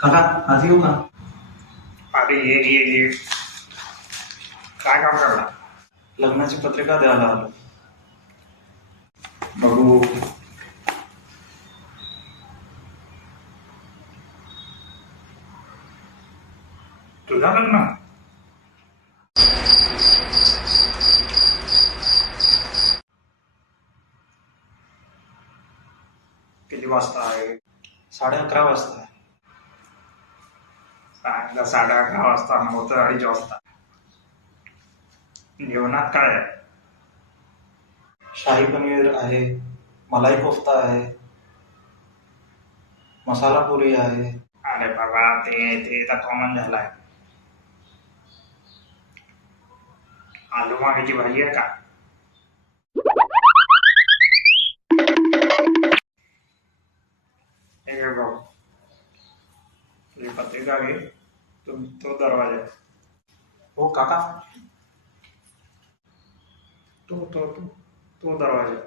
काका आज येऊ का? अरे ये काय काम करणार? लग्नाची पत्रिका द्यायला आलो. बघू. तुझा लग्न? किती वाजता आहे? 11:30 वाजता. सांगा 11:30 वाजता, होतं 2:30 वाजता. जेवणात काय आहे? शाही पनीर आहे, मलाई कोफ्ता आहे, मसाला पुरी आहे. अरे बाबा, ते तर कॉमन झालाय. आलू वांग्याची भाजी आहे का? हे घे भाऊ, तुझी पत्रिका घे. तो दरवाजा. हो काका. तो दरवाजा.